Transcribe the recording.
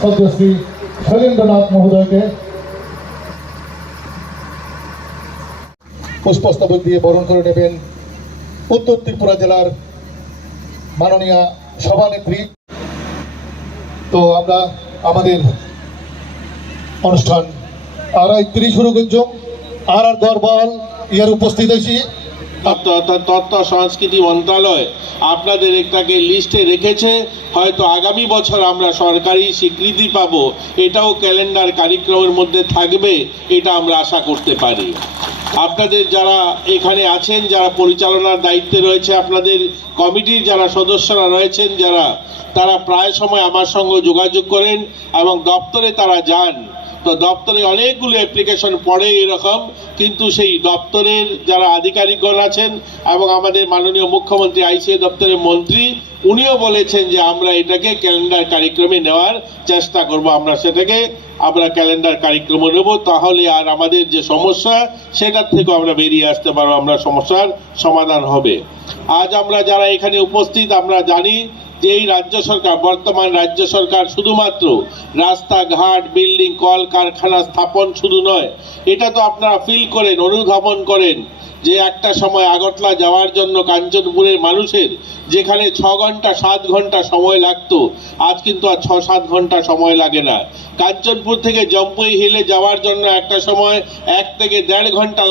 সদ্যশ্রী শৈলেন্দ্রনাথ মহোদয়কে। পুষ্পস্তবক দিয়ে বরণ করে নেবেন উত্তর ত্রিপুরা জেলার মাননীয় সভানেত্রী। তো আমরা আমাদের অনুষ্ঠান আর তিরি শুরু করছ আর আর দরবার ইয়ার উপস্থিত হয়েছি। তথ্য সংস্কৃতি মন্ত্রণালয় আপনাদের একটাকে লিস্টে রেখেছে। হয়তো আগামী বছর আমরা সরকারি স্বীকৃতি পাব। এটাও ক্যালেন্ডার কার্যক্রমের মধ্যে থাকবে, এটা আমরা আশা করতে পারি। আপনাদের যারা এখানে আছেন, যারা পরিচালনার দায়িত্বে রয়েছে, আপনাদের কমিটির যারা সদস্যরা রয়েছেন, যারা, তারা প্রায় সময় আমার সঙ্গে যোগাযোগ করেন এবং দপ্তরে তারা যান। তো দপ্তরে অনেকগুলো অ্যাপ্লিকেশন পড়ে এরকম, কিন্তু সেই দপ্তরের যারা আধিকারিকগণ আছেন এবং আমাদের মাননীয় মুখ্যমন্ত্রী আইসিএ দপ্তরের মন্ত্রী, উনিও বলেছেন যে আমরা এটাকে ক্যালেন্ডার কার্যক্রমে নেওয়ার চেষ্টা করব। আমরা সেটাকে, আমরা ক্যালেন্ডার কার্যক্রমে নেব, তাহলে আর আমাদের যে সমস্যা, সেটার থেকেও আমরা বেরিয়ে আসতে পারব, আমরা সমস্যার সমাধান হবে। আজ আমরা যারা এখানে উপস্থিত, আমরা জানি যে এই রাজ্য সরকার, বর্তমান রাজ্য সরকার শুধুমাত্র রাস্তাঘাট, বিল্ডিং কল কারখানা স্থাপন শুধু নয়, এটা তো আপনারা ফিল করেন, অনুধাবন করেন যে একটা সময় আগরতলা যাওয়ার জন্য কাঞ্চনপুরের মানুষের যেখানে ছ ঘণ্টা, সাত ঘণ্টা সময় লাগতো, আজ কিন্তু আর ছ, সাত ঘণ্টা সময় লাগে না। কাঞ্চনপুর থেকে জম্পুই হিলে যাওয়ার জন্য একটা সময় এক থেকে দেড় ঘণ্টা